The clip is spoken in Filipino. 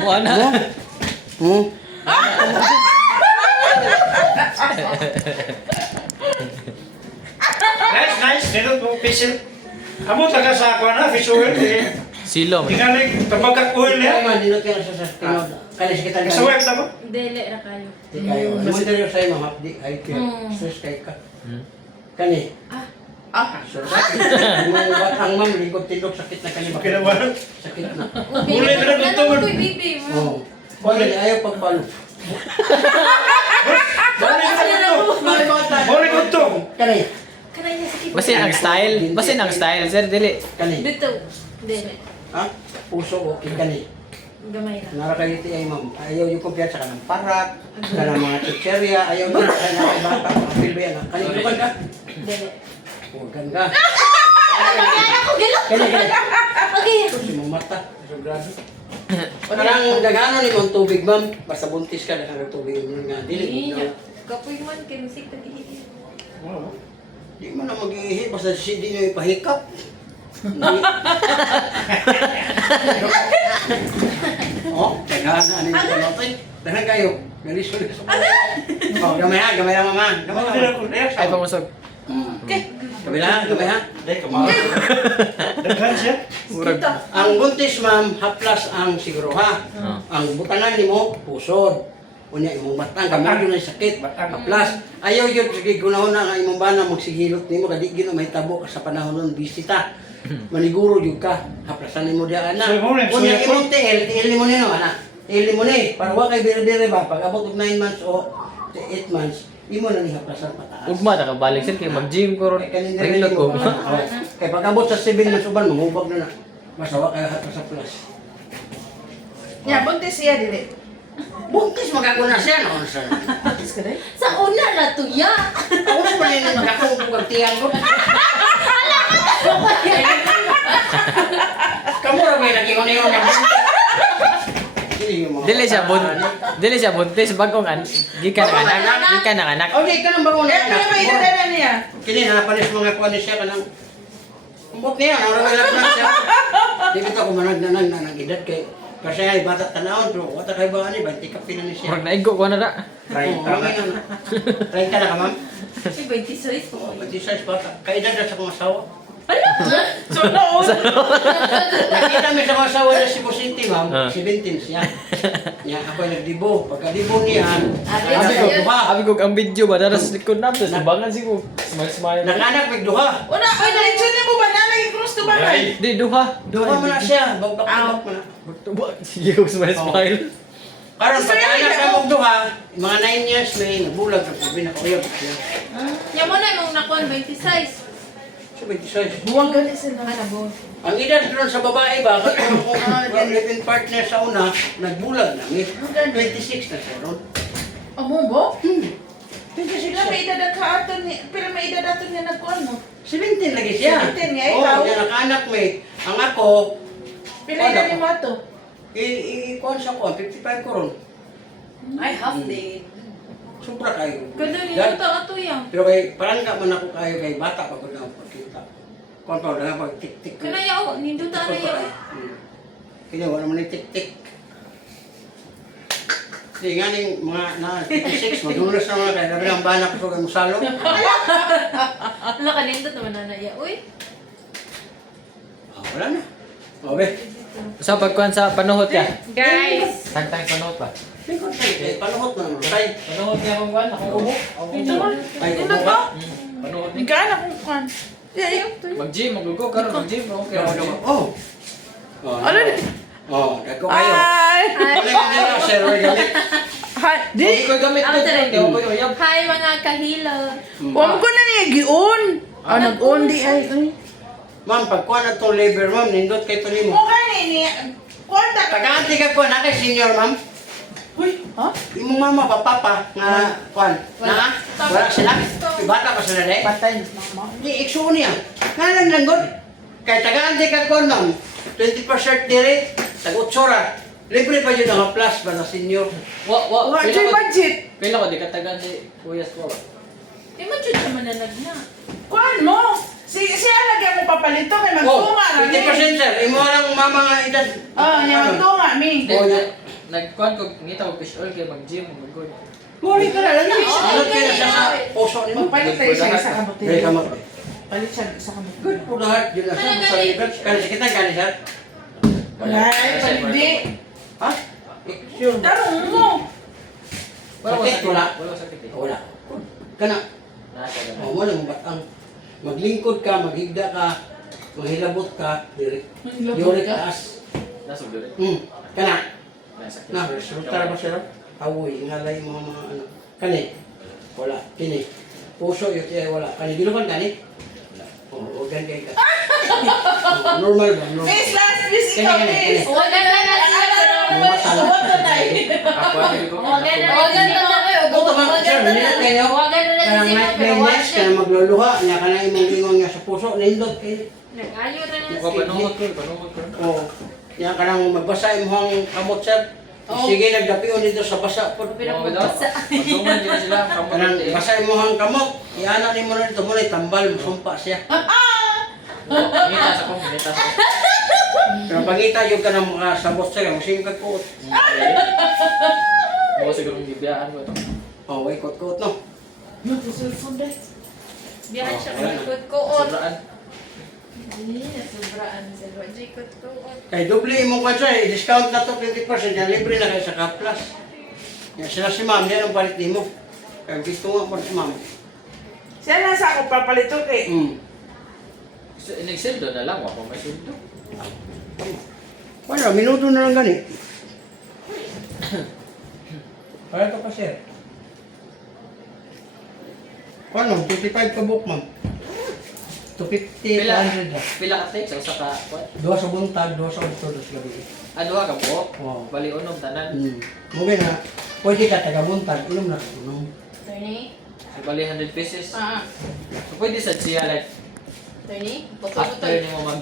Wala. Nice. Nindot mo pisil. Amo taga sa ako na, fish oil eh. Silo. Tingalig, tabagak oil Kaya eh. man, dinot ka na sa tinod. Kalis kita Sa web na ko? Dele ra kayo. Di kayo. Lumunta sa'yo, ma'am. Hapdi. Ay, stress kayo ka. Kani. Sorry. Ang ma'am, likod tindog, sakit na kani. Kinabahan. Sakit na. Uli na lang ito. Ano ko bibi mo? Oo. Kani, ayaw pagpalo. Muli ko ito. Kani. Kanay niya sakit. Basin ang style, sir, dili. Kani. Dito. Dele. Ha? Puso, okay. Kani. Gamay ra. Nara kayo iti ay ma'am. Ayaw yung kumpiyansa ka ng parat, ka ng mga chicherya, ayaw yung kaya na kay bata, mga pilbe yan. Kani, lukan ka. Dele. Huwagan ka. Kaya ako gilo. Kani. Okay. Si mong mata. Sobrado. Parang dagano ni mong tubig, ma'am. Basta buntis ka, dagang tubig mo nga. Dili mo na. Kapoy man kay musik tagi. Di mo na mag-ihi, basta di nyo ipahikap. Oh, daghan na ni natin. Daghan kayo. Galis-galis. Oh, gamay ha, mama. Gamay. Ay, pamusog. Gamay ha. Daghan siya. Ang buntis, ma'am, haplas ang siguro ha. Ang butanan nimo pusod. Unya imong batang kamay na sakit. Haplas. Ayaw yun sige gunahon na nga imong bana magsigilot nimo kadi gino may tabo sa panahon nun bisita. Maniguro jud ka. Haplasan nimo dia ana. Unya imong tiil nimo nino ana. Tiil nimo ni para wa kay dire-dire ba pag abot og 9 months o 8 months imo na ni haplasan pataas. Ugma ta kabalik sir kay mag-gym ko ron. Ringlot ko. Kay pag abot sa 7 months uban mahubag na na. Basta wa kay haplasan plus. Ya, buntis siya dili. Buntis magakuna siya noon sa. Sa una na to ya. Ako sa man ni magakuna og tiyang ko. Kamu ra may lagi ko niyo na. Dili siya buntis bagong gikan ng anak. Okay, kanang bangon Eh, may edad na niya. Kini na panis mga kuan siya kanang umbot niya, ora may lapnan siya. Di kita ko manag nang edad kay kasi ay bata tanawon pero wata kay ba ani 20 ka pila ni siya. Murag naigo ko na da. Try ka na ka ma'am. Si 26 po. Pati size bata. Kay edad na sa kong asawa. So, noon. Nakita mi sa kong asawa na si Bosinti ma'am, Ah. 17 siya. Niya ako ay nagdibo. Pagkadibo niya, Abi ko ang video ba daras likod na to subangan siguro. Smile. nakanak may duha. Una, ay, nalitsyon niya mo ba na? Lagi cross to ba na? Di duha. Duha mo na siya. Bagbak mo na. Sige ko smile. Karon pagkaanak na mong duha, mga 9 years may nabulag sa sabi na kuyog siya. Nya mo na mong nakon 26. So, 26. Buwang gali sila. Ang edad doon sa babae ba, kung living partner sa una, nagbulag na. May 26 na siya ron. Amo ba? 26 Sila may siya. edad ka ato ni, pero may edad ato niya nagkuhan mo. 17 lagi siya. 17 nga, Oo, ikaw? niya nakaanak may. Ang ako, Pila edad ni mo ato? i-kuhan siya ko, 55 ko ron. Ay half day. Sobra kayo. Kada ni Gan- to ato yang. Pero kay, parang ka man ako kayo kay bata pag na pagkita. Kuhan pa, na pag tik-tik. Kana yaw ninduta na yaw. Kaya wala naman yung tik-tik. Hindi nga ning mga na 56, madulas na mga kaya labi ang bana ko sa kay musalo. Ala ka nindot naman na ya. Uy. Wala na. O be, Sa pagkuhan sa panuhot ka. Guys. Tagtang panuhot ba? tingkot tayo. Kaya panuhot na naman. Tay, Panuhot niya akong kuhan, akong ubo. Ito ba? ay Ito kubo ba? ka. Panuhot Hindi ka na kung kuhan. Yeah, yun. Mag-gym, mag-go karon mag-gym. Okay. Oh. Oh. Ano din? Oh, dagko kayo. Ay! Ano yung nila, sir? Way gamit. Hi! Di! Di ko gamit Ako to. talaga. Di ko uyab. Hi mga kahilo. Huwag ko na niya giun. Ah, nag-on di ay. Ma'am, pagkuha na itong labor, ma'am, nindot kay ito mo. Mukha ni kwarta ka. Taga-anti ka kuha na kay senior, ma'am. Uy, ha? Imong mama, papa, nga, kuhan. Na? Wala sila? Bata pa sila, de? Patay. Di, ikso niya. Nga lang lang, God. Kaya taga-anti ka kuha, ma'am. 20% dire, tag-utsura. Libre pa yun ang plus ba na senior? Wala siya budget. Pila ko di katagan si Kuya Squaw. Di mo jud naman na nagna. Kuhan mo. Siya lagi mo papalito. May Oh, magtunga na. 20% sir. Imo lang mama nga edad. Oh, niya magtunga, mi. Oh, nagkuhan ko, ngita ko fish oil kaya mag-gym, mag-good. Muli ka na lang. Ano kaya siya sa puso ni mo? Magpalit tayo sa isa ka Dili ka bote. mo. Palit siya isa ka bote. Good for the heart. Yun na siya. Sa libet. Kaya kita kani sir. Ay, palindi. Ha? Sure. Tarong mo. Sakit, wala. Wala sakit eh. Wala. Kana. Nasa ganun. O mo lang batang. Maglingkod ka, maghigda ka, maghilabot ka, diri. Diri taas. Nasa ulit. Kana. Nasa sakit. Na, resultar ba siya? Awoy, ingalay mo mga ano. Kani. Wala. Kini. Puso yun kaya wala. Kani, ginukan kani? Wala. O, organ kayo ka. Normal ba? Normal. Miss, last visit Kani, ko, kani, miss. kani. Huwag ka na lang Huwag ka tayo. Ako ang ko. Huwag ka na lang Ito ba, sir, nila kayo? Huwag ka na lang Kanang si Simo, night pero blindness, watch kanang magluluha, niya ka na imong lingon nga sa puso, nindot kayo. Nag-ayo na lang Ako panungod ko, panungod ko. Oo. Niya ka nang magbasa imong kamot, sir. Sige, nagdapion dito sa basa po. Pinapabasa. Pagduman din sila, kamot Kanang eh. basa imong kamot, iana ni mo na dito, muna tambal, masumpa siya. Ngita sa kong, ngita sa kong. Pero pangita yung ka nang makasabot sir, masingkag ko. Ako siguro yung bibiyaan ko ito. Oh, way kot-kot no. Biyahan siya kung kuot. Sobraan. Sobraan sa Jikot kuot. Kay doble imong kansa, i-discount na to 20%, yan libre na kayo sa Kaplas. Yan sila si ma'am, yan ang palit nimo. Kaya gusto nga mo si ma'am. Siya na sa ako papalito kay. Nagsildo na lang, ako may sildo. Wala, minuto na lang gani. Kaya ito pa sir. Ano, 25 ka book ma'am. 250, Pila, 200 na. pila ka text, o saka, what? Dua sa buntag, dua sa utod, dos gabi. Duha ka po? Oo. Bali unog tanan. Mugay na, pwede ka taga-buntag, inom na inom. Tony? So, bali 100 pieces. Ah. So, pwede sa siya, like, Tony? after nyo mag